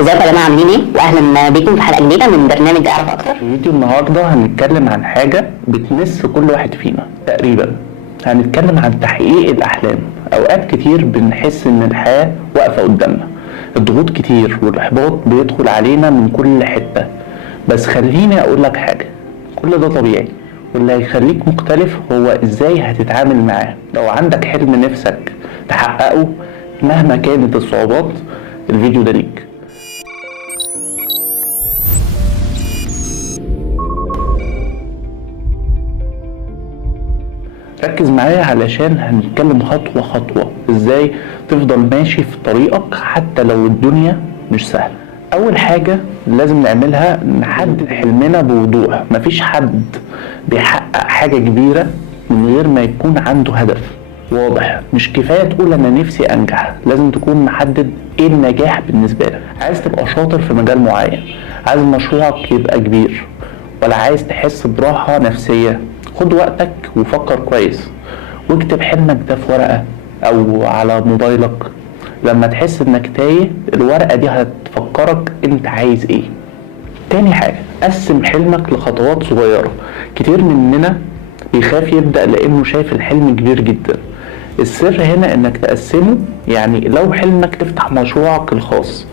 ازيكم يا جماعه، عاملين ايه؟ واهلا بيكم في حلقه جديده من برنامج اعرف اكتر. في فيديو النهارده هنتكلم عن حاجة بتمس كل واحد فينا تقريبا. هنتكلم عن تحقيق الأحلام. أوقات كتير بنحس إن الحياة واقفة قدامنا، الضغوط كتير والإحباط بيدخل علينا من كل حتة. بس خليني أقول لك حاجة، كل ده طبيعي، واللي هيخليك مختلف هو إزاي هتتعامل معاه. لو عندك حلم نفسك تحققه مهما كانت الصعوبات، الفيديو ده ليك. ركز معايا علشان هنتكلم خطوة خطوة ازاي تفضل ماشي في طريقك حتى لو الدنيا مش سهلة. اول حاجة لازم نعملها نحدد حلمنا بوضوح. مفيش حد بيحقق حاجة كبيرة من غير ما يكون عنده هدف واضح. مش كفاية تقول انا نفسي انجح، لازم تكون محدد ايه النجاح بالنسبة لك. عايز تبقى شاطر في مجال معين، عايز مشروعك يبقى كبير، ولا عايز تحس براحة نفسية؟ خد وقتك وفكر كويس، واكتب حلمك ده في ورقة او على موبايلك. لما تحس انك تايه، الورقة دي هتفكرك انت عايز ايه. تاني حاجة، قسم حلمك لخطوات صغيرة. كتير مننا بيخاف يبدأ لانه شايف الحلم كبير جدا. السر هنا انك تقسمه. يعني لو حلمك تفتح مشروعك الخاص،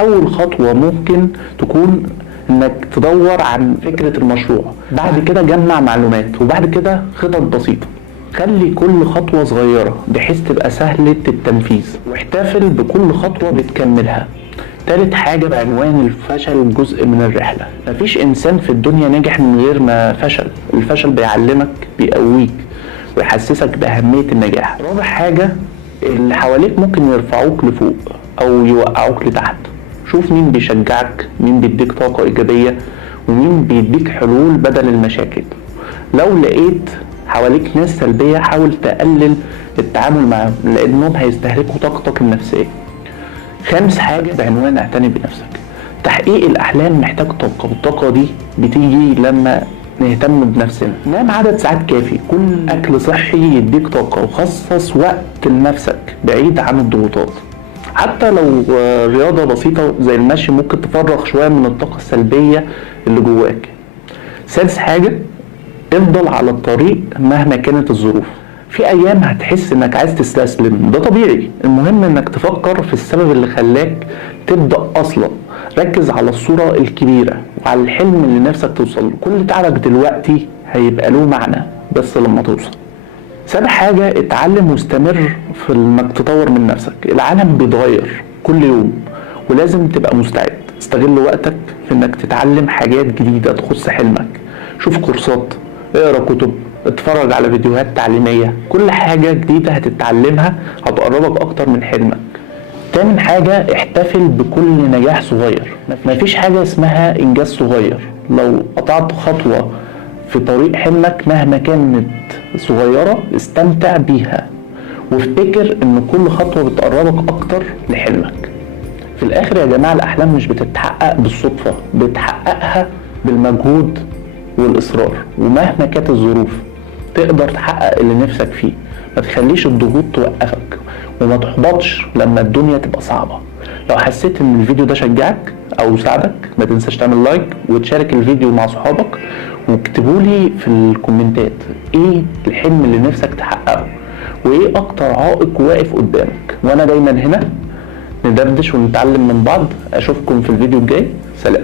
اول خطوة ممكن تكون انك تدور عن فكرة المشروع، بعد كده جمع معلومات، وبعد كده خطط بسيطة. خلي كل خطوة صغيرة بحيث تبقى سهلة التنفيذ، واحتفل بكل خطوة بتكملها. تالت حاجة بعنوان الفشل جزء من الرحلة. مفيش انسان في الدنيا نجح من غير ما فشل. الفشل بيعلمك، بيقويك، ويحسسك بأهمية النجاح. رابع حاجة، اللي حواليك ممكن يرفعوك لفوق او يوقعوك لتحت. شوف مين بيشجعك، مين بيديك طاقة إيجابية، ومين بيديك حلول بدل المشاكل. لو لقيت حواليك ناس سلبية، حاول تقلل التعامل معهم لأنهم هيستهلكوا طاقتك النفسية. خامس حاجة بعنوان اعتني بنفسك. تحقيق الأحلام محتاج طاقة، والطاقة دي بتيجي لما نهتم بنفسنا. نام عدد ساعات كافي، كل أكل صحي يديك طاقة، وخصص وقت لنفسك بعيد عن الضغوطات. حتى لو رياضة بسيطة زي المشي ممكن تفرغ شوية من الطاقة السلبية اللي جواك. سادس حاجة، افضل على الطريق مهما كانت الظروف. في ايام هتحس انك عايز تستسلم، ده طبيعي. المهم انك تفكر في السبب اللي خلاك تبدأ اصلا. ركز على الصورة الكبيرة وعلى الحلم اللي نفسك توصل. كل تعبك دلوقتي هيبقى له معنى بس لما توصل. سابع حاجة، اتعلم واستمر في انك تطور من نفسك. العالم بيتغير كل يوم، ولازم تبقى مستعد. استغل وقتك في انك تتعلم حاجات جديدة تخص حلمك. شوف كورسات، اقرا كتب، اتفرج على فيديوهات تعليمية. كل حاجة جديدة هتتعلمها هتقربك اكتر من حلمك. تامن حاجة، احتفل بكل نجاح صغير. مفيش حاجة اسمها انجاز صغير. لو قطعت خطوة في طريق حلمك مهما كانت صغيرة، استمتع بيها، وافتكر ان كل خطوة بتقربك اكتر لحلمك. في الاخر يا جماعة، الاحلام مش بتتحقق بالصدفة، بتحققها بالمجهود والاصرار. ومهما كانت الظروف تقدر تحقق اللي نفسك فيه. ما تخليش الضغوط توقفك، وما تحبطش لما الدنيا تبقى صعبة. لو حسيت ان الفيديو ده شجعك او ساعدك، ما تنساش تعمل لايك وتشارك الفيديو مع صحابك، واكتبولي في الكومنتات ايه الحلم اللي نفسك تحققه، وايه اكتر عائق واقف قدامك. وانا دايما هنا ندردش ونتعلم من بعض. اشوفكم في الفيديو الجاي. سلام.